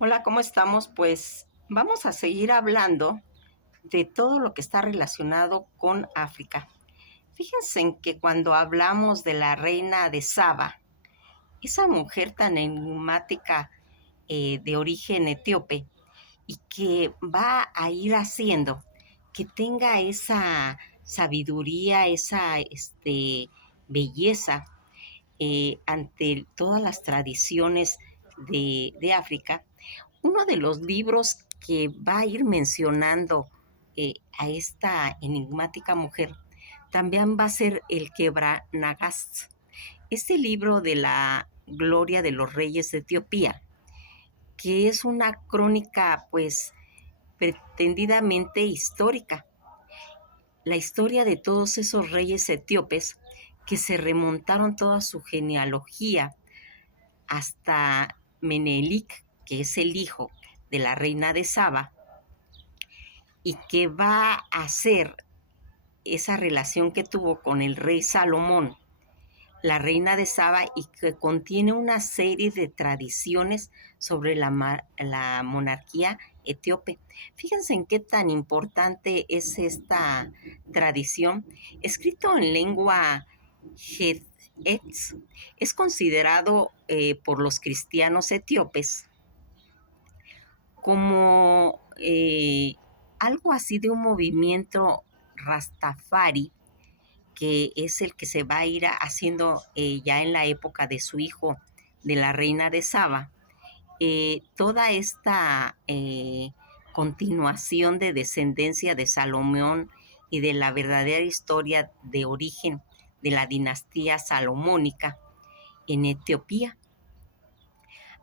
Hola, ¿cómo estamos? Pues vamos a seguir hablando de todo lo que está relacionado con África. Fíjense en que cuando hablamos de la reina de Saba, esa mujer tan enigmática de origen etíope y que va a ir haciendo que tenga esa sabiduría, esa belleza ante todas las tradiciones de África. Uno de los libros que va a ir mencionando a esta enigmática mujer también va a ser el Quebra Nagast, este libro de la gloria de los reyes de Etiopía, que es una crónica pues pretendidamente histórica, la historia de todos esos reyes etíopes que se remontaron toda su genealogía hasta Menelik, que es el hijo de la reina de Saba, y que va a hacer esa relación que tuvo con el rey Salomón, la reina de Saba, y que contiene una serie de tradiciones sobre la monarquía etíope. Fíjense en qué tan importante es esta tradición. Escrito en lengua Ge'ez, es considerado por los cristianos etíopes como algo así de un movimiento Rastafari, que es el que se va a ir haciendo ya en la época de su hijo, de la reina de Saba. Toda esta continuación de descendencia de Salomón y de la verdadera historia de origen de la dinastía salomónica en Etiopía,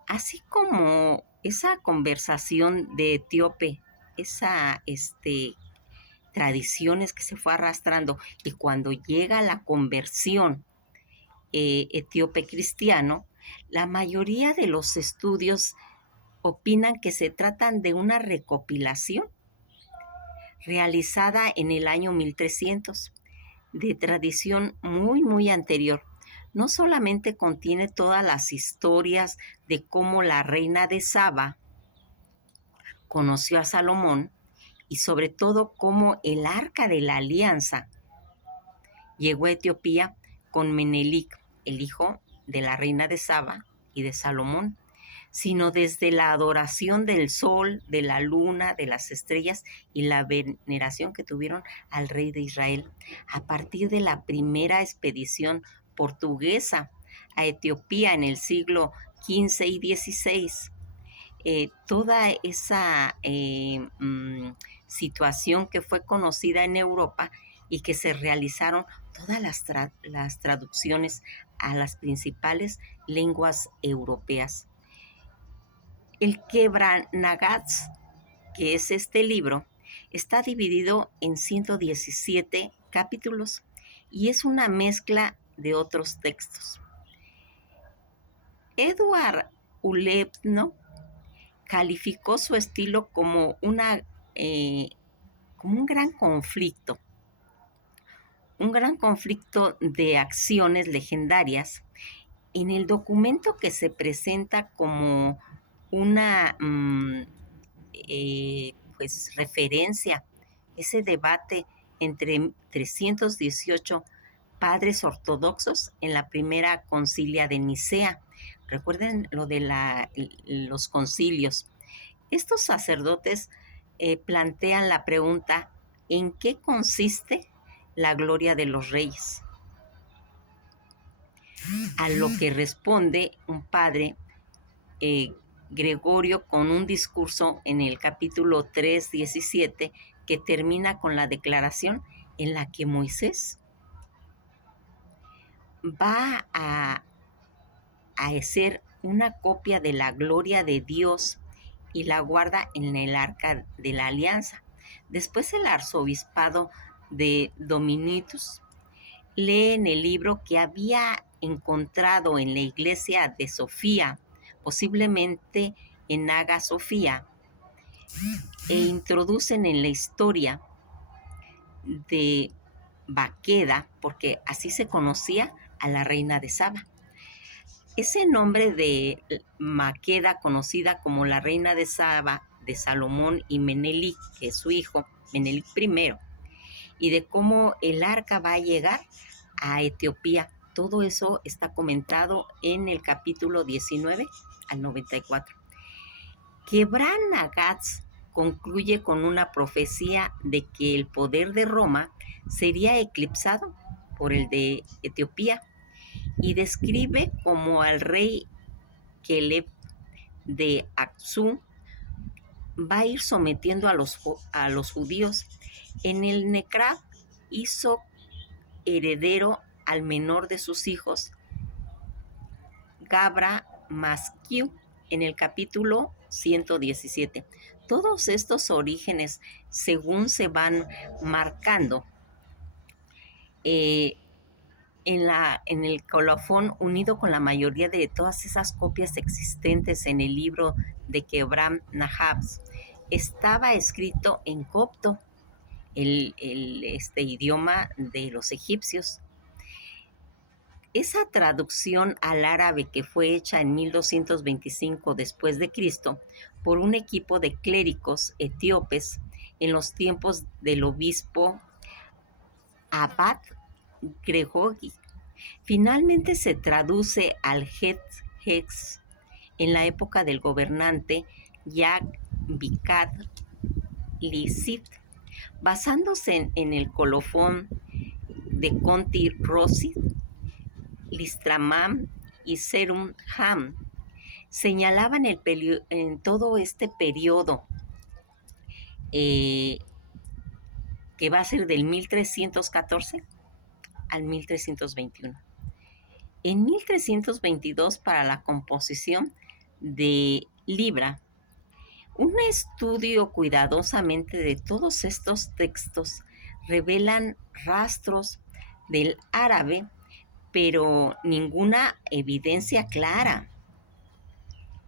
así como esa conversación de etíope, esa tradiciones que se fue arrastrando, y cuando llega la conversión etíope cristiano, la mayoría de los estudios opinan que se tratan de una recopilación realizada en el año 1300, de tradición muy anterior. No solamente contiene todas las historias de cómo la reina de Saba conoció a Salomón, y sobre todo cómo el arca de la alianza llegó a Etiopía con Menelik, el hijo de la reina de Saba y de Salomón, sino desde la adoración del sol, de la luna, de las estrellas, y la veneración que tuvieron al rey de Israel a partir de la primera expedición portuguesa a Etiopía en el siglo XV y XVI. Toda esa situación que fue conocida en Europa, y que se realizaron todas las traducciones a las principales lenguas europeas. El Quebra Nagats, que es este libro, está dividido en 117 capítulos y es una mezcla de otros textos. Edward Ulebno calificó su estilo como un gran conflicto de acciones legendarias. En el documento que se presenta como una pues referencia, ese debate entre 318 padres ortodoxos en la primera concilia de Nicea. Recuerden lo de los concilios. Estos sacerdotes plantean la pregunta: ¿en qué consiste la gloria de los reyes? A lo que responde un padre, eh, Gregorio, con un discurso en el capítulo 3:17, que termina con la declaración en la que Moisés va a hacer una copia de la gloria de Dios y la guarda en el arca de la alianza. Después el arzobispado de Dominitus lee en el libro que había encontrado en la iglesia de Sofía, posiblemente en Hagia Sofía, e introducen en la historia de Baqueda, porque así se conocía a la reina de Saba. Ese nombre de Maqueda, conocida como la reina de Saba, de Salomón y Menelik, que es su hijo, Menelik I, y de cómo el arca va a llegar a Etiopía. Todo eso está comentado en el capítulo 19 al 94. Kebran Nagatz concluye con una profecía de que el poder de Roma sería eclipsado por el de Etiopía y describe como al rey Caleb de Aksum va a ir sometiendo a los judíos. En el Necrab hizo heredero al menor de sus hijos, Gabra Masquiu, en el capítulo 117. Todos estos orígenes, según se van marcando, en el colofón, unido con la mayoría de todas esas copias existentes en el libro de Kebran Nahabs, estaba escrito en copto, el idioma de los egipcios. Esa traducción al árabe que fue hecha en 1225 después de Cristo por un equipo de clérigos etíopes en los tiempos del obispo Abad Gregory, finalmente se traduce al Hex en la época del gobernante Yag Bikad Lisit, basándose en el colofón de Conti Rossi, Listramam y Serum Ham. Señalaban en todo este periodo que va a ser del 1314 al 1321. En 1322, para la composición de Libra, un estudio cuidadosamente de todos estos textos revelan rastros del árabe, pero ninguna evidencia clara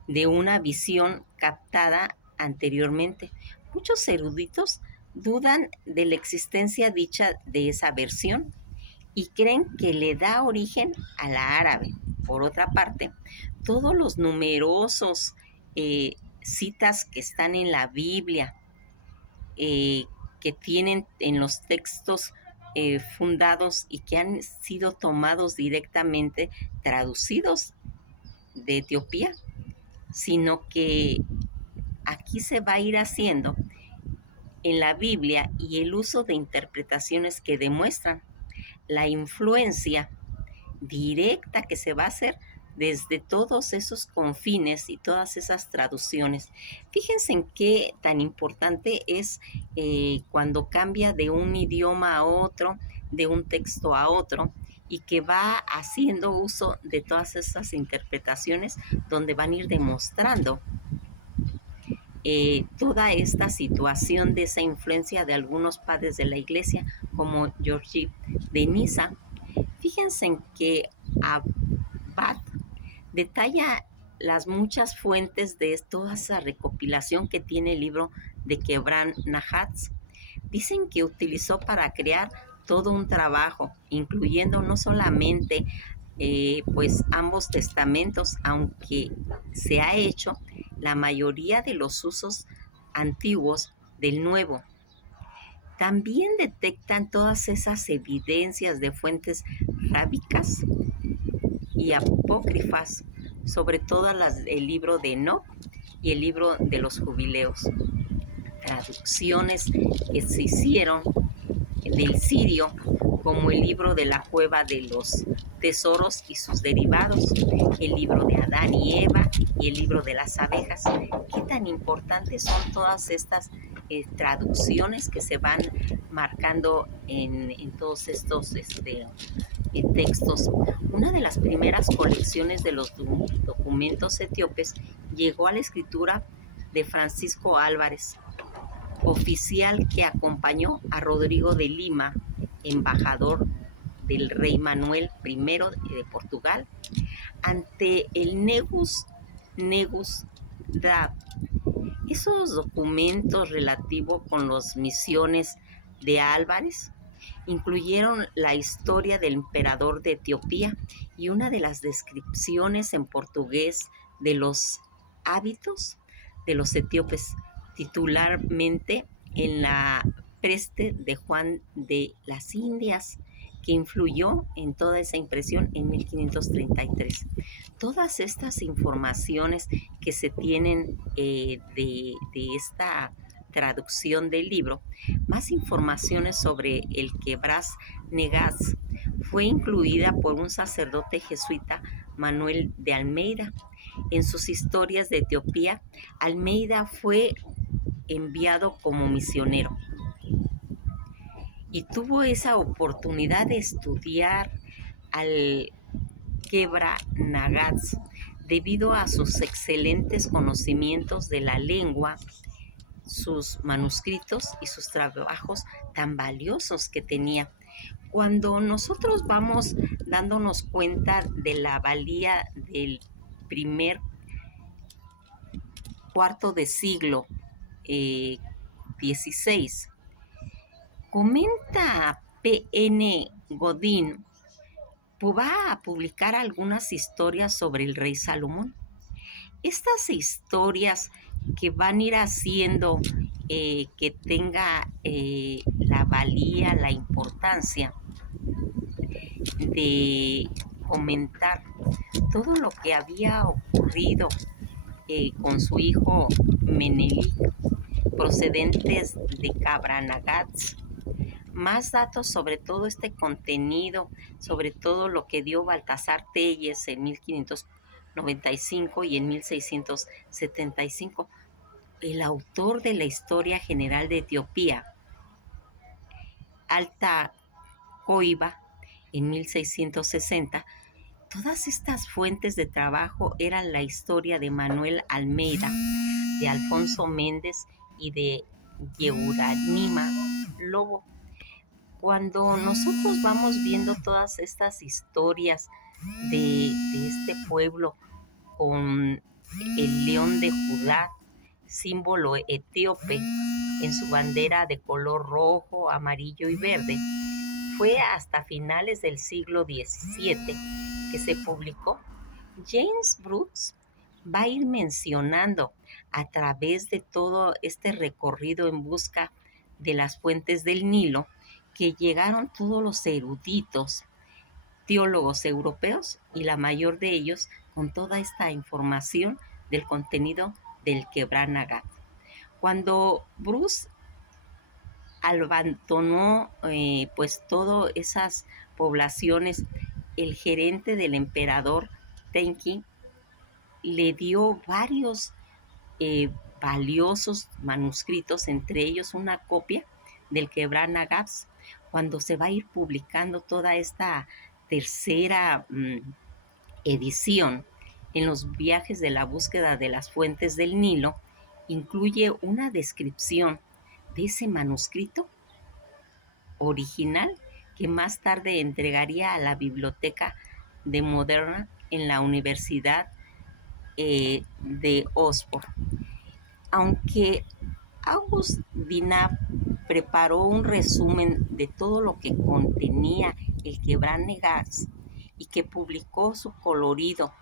de una visión captada anteriormente. Muchos eruditos dudan de la existencia dicha de esa versión y creen que le da origen a la árabe. Por otra parte, todos los numerosos citas que están en la Biblia, que tienen en los textos fundados y que han sido tomados directamente, traducidos de Etiopía, sino que aquí se va a ir haciendo en la Biblia y el uso de interpretaciones que demuestran la influencia directa que se va a hacer desde todos esos confines y todas esas traducciones. Fíjense en qué tan importante es cuando cambia de un idioma a otro, de un texto a otro, y que va haciendo uso de todas esas interpretaciones donde van a ir demostrando toda esta situación de esa influencia de algunos padres de la iglesia, como Georgi de Niza. Fíjense en que Abad detalla las muchas fuentes de toda esa recopilación que tiene el libro de Kebran Nahatz. Dicen que utilizó para crear todo un trabajo, incluyendo no solamente pues ambos testamentos, aunque se ha hecho la mayoría de los usos antiguos del Nuevo. También detectan todas esas evidencias de fuentes rábicas y apócrifas, sobre todo el libro de Enoc y el libro de los jubileos. Traducciones que se hicieron del sirio, como el libro de la cueva de los tesoros y sus derivados, el libro de Adán y Eva y el libro de las abejas. ¿Qué tan importantes son todas estas traducciones que se van marcando en todos estos textos? Una de las primeras colecciones de los documentos etíopes llegó a la escritura de Francisco Álvarez, oficial que acompañó a Rodrigo de Lima, embajador del rey Manuel I de Portugal, ante el Negus Dab. Esos documentos relativos con las misiones de Álvarez incluyeron la historia del emperador de Etiopía y una de las descripciones en portugués de los hábitos de los etíopes, titularmente en la Preste de Juan de las Indias, que influyó en toda esa impresión en 1533. Todas estas informaciones que se tienen de esta traducción del libro, más informaciones sobre el Quebras Negaz, fue incluida por un sacerdote jesuita, Manuel de Almeida. En sus historias de Etiopía, Almeida fue enviado como misionero y tuvo esa oportunidad de estudiar al Quebra Nagaz debido a sus excelentes conocimientos de la lengua, sus manuscritos y sus trabajos tan valiosos que tenía. Cuando nosotros vamos dándonos cuenta de la valía del primer cuarto de siglo XVI, comenta P.N. Godin, va a publicar algunas historias sobre el rey Salomón. Estas historias que van a ir haciendo que tenga la valía, la importancia de comentar todo lo que había ocurrido con su hijo Menelik, procedentes de Cabranagaz. Más datos sobre todo este contenido, sobre todo lo que dio Baltasar Telles en 1595 y en 1675, el autor de la Historia General de Etiopía, Alta Coiba, en 1660. Todas estas fuentes de trabajo eran la historia de Manuel Almeida, de Alfonso Méndez y de Yehuranima Lobo. Cuando nosotros vamos viendo todas estas historias de este pueblo con el león de Judá, símbolo etíope, en su bandera de color rojo, amarillo y verde, fue hasta finales del siglo XVII que se publicó. James Brooks va a ir mencionando a través de todo este recorrido en busca de las fuentes del Nilo que llegaron todos los eruditos, teólogos europeos y la mayor de ellos con toda esta información del contenido del Quebra Naggat. Cuando Bruce abandonó pues todas esas poblaciones, el gerente del emperador Tenki le dio varios valiosos manuscritos, entre ellos una copia del Quebra Naggat. Cuando se va a ir publicando toda esta tercera edición en los viajes de la búsqueda de las fuentes del Nilo, incluye una descripción de ese manuscrito original que más tarde entregaría a la biblioteca de Moderna en la Universidad de Oxford. Aunque August Dinab preparó un resumen de todo lo que contenía el Quebra Naggat y que publicó su colorido,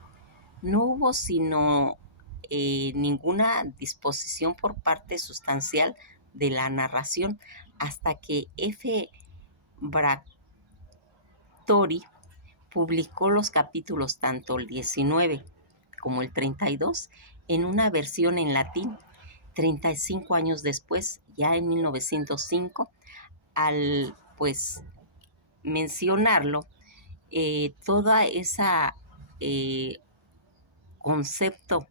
no hubo sino ninguna disposición por parte sustancial de la narración hasta que F. Bractori publicó los capítulos tanto el 19 como el 32 en una versión en latín. 35 años después, ya en 1905, al pues mencionarlo, toda esa concepto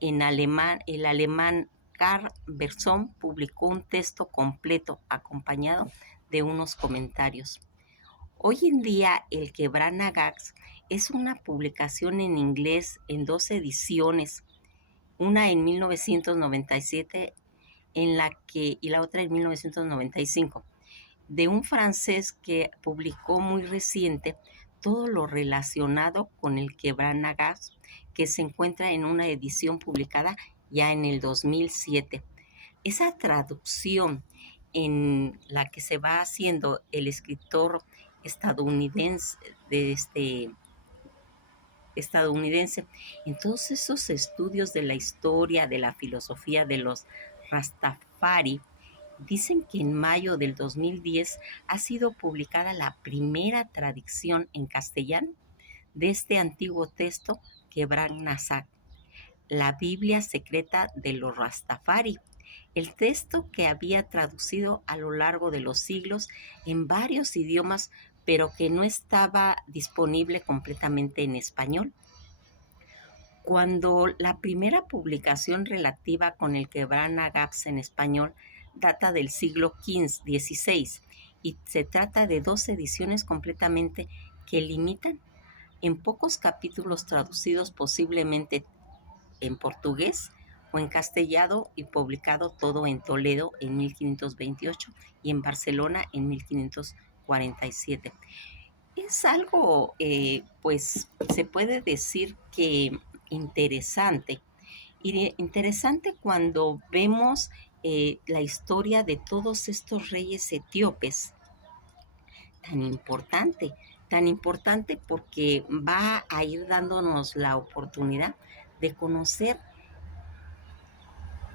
en alemán, el alemán Karl Bergson publicó un texto completo acompañado de unos comentarios. Hoy en día el Quebra Naggat es una publicación en inglés en 2 ediciones, una en 1997 y la otra en 1995, de un francés que publicó muy reciente todo lo relacionado con el Quebra Naggat, que se encuentra en una edición publicada ya en el 2007. Esa traducción en la que se va haciendo el escritor estadounidense, de estadounidense. En todos esos estudios de la historia, de la filosofía de los Rastafari, dicen que en mayo del 2010 ha sido publicada la primera traducción en castellano de este antiguo texto, Quebran Nasak, la Biblia secreta de los Rastafari, el texto que había traducido a lo largo de los siglos en varios idiomas, pero que no estaba disponible completamente en español. Cuando la primera publicación relativa con el Quebrana Gaps en español data del siglo XVI y se trata de dos ediciones completamente que limitan en pocos capítulos traducidos posiblemente en portugués o en castellano y publicado todo en Toledo en 1528 y en Barcelona en 1547. Es algo, pues se puede decir que interesante. Y interesante cuando vemos la historia de todos estos reyes etíopes, tan importante, tan importante porque va a ir dándonos la oportunidad de conocer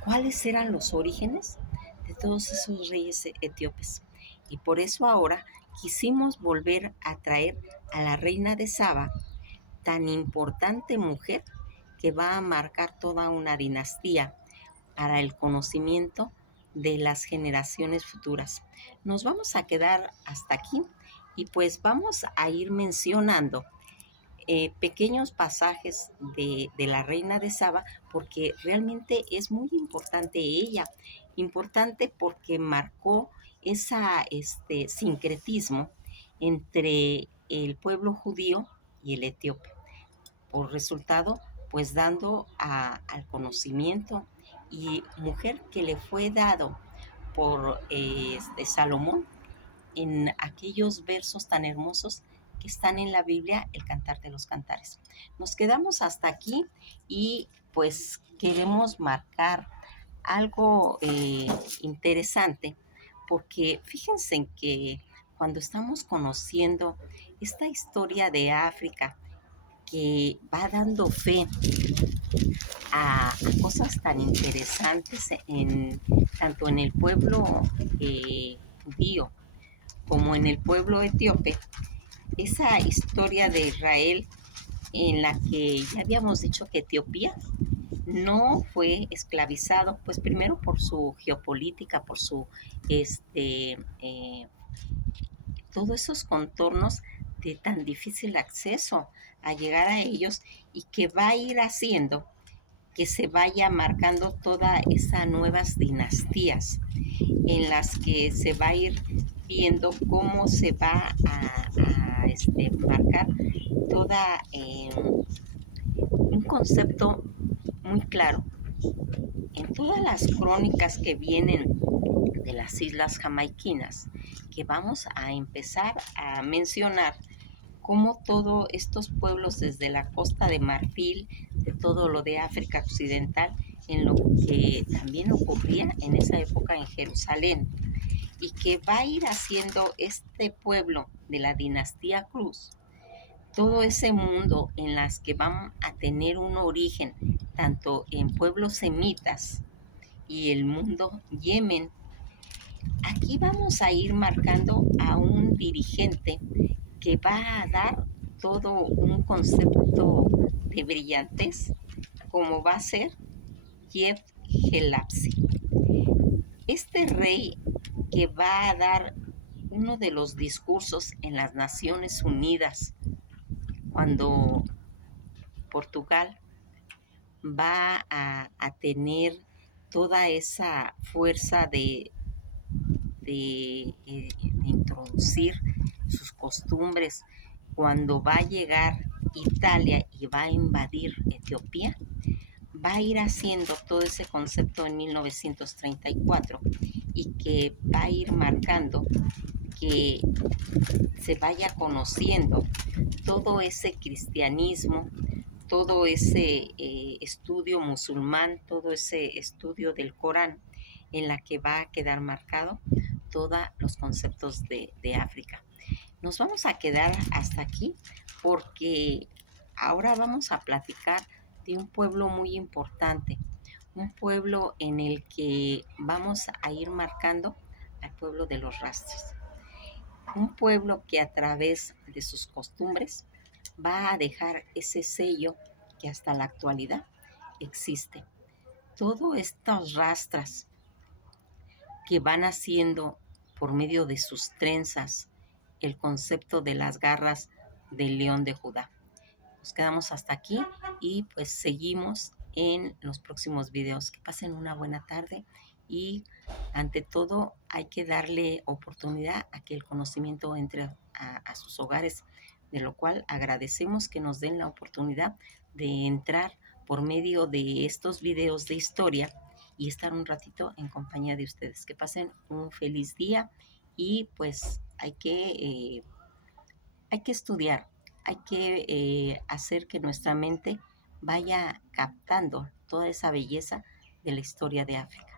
cuáles eran los orígenes de todos esos reyes etíopes. Y por eso ahora quisimos volver a traer a la reina de Saba, tan importante mujer que va a marcar toda una dinastía para el conocimiento de las generaciones futuras. Nos vamos a quedar hasta aquí y pues vamos a ir mencionando pequeños pasajes de la reina de Saba porque realmente es muy importante ella, importante porque marcó ese sincretismo entre el pueblo judío y el etíope. Por resultado, pues dando al conocimiento y mujer que le fue dado por Salomón en aquellos versos tan hermosos que están en la Biblia, el Cantar de los Cantares. Nos quedamos hasta aquí y pues queremos marcar algo interesante porque fíjense en que cuando estamos conociendo esta historia de África que va dando fe a cosas tan interesantes tanto en el pueblo judío como en el pueblo etíope, esa historia de Israel en la que ya habíamos dicho que Etiopía no fue esclavizado, pues primero por su geopolítica, por su todos esos contornos de tan difícil acceso a llegar a ellos y que va a ir haciendo que se vaya marcando todas esas nuevas dinastías en las que se va a ir viendo cómo se va a marcar toda un concepto muy claro en todas las crónicas que vienen de las islas jamaiquinas, que vamos a empezar a mencionar cómo todos estos pueblos desde la costa de Marfil, de todo lo de África Occidental, en lo que también ocurría en esa época en Jerusalén, y que va a ir haciendo este pueblo de la dinastía Cruz, todo ese mundo en las que van a tener un origen tanto en pueblos semitas y el mundo Yemen. Aquí vamos a ir marcando a un dirigente que va a dar todo un concepto de brillantez, como va a ser Jeff Gelapsi. Este rey que va a dar uno de los discursos en las Naciones Unidas cuando Portugal va a tener toda esa fuerza de introducir sus costumbres, cuando va a llegar Italia y va a invadir Etiopía, va a ir haciendo todo ese concepto en 1934 y que va a ir marcando que se vaya conociendo todo ese cristianismo, todo ese estudio musulmán, todo ese estudio del Corán, en la que va a quedar marcado todos los conceptos de África. Nos vamos a quedar hasta aquí porque ahora vamos a platicar de un pueblo muy importante, un pueblo en el que vamos a ir marcando al pueblo de los rastros. Un pueblo que a través de sus costumbres va a dejar ese sello que hasta la actualidad existe. Todos estos rastras que van haciendo por medio de sus trenzas el concepto de las garras del león de Judá. Nos quedamos hasta aquí y pues seguimos en los próximos videos. Que pasen una buena tarde y ante todo hay que darle oportunidad a que el conocimiento entre a sus hogares, de lo cual agradecemos que nos den la oportunidad de entrar por medio de estos videos de historia y estar un ratito en compañía de ustedes. Que pasen un feliz día y pues hay que estudiar, hay que hacer que nuestra mente vaya captando toda esa belleza de la historia de África.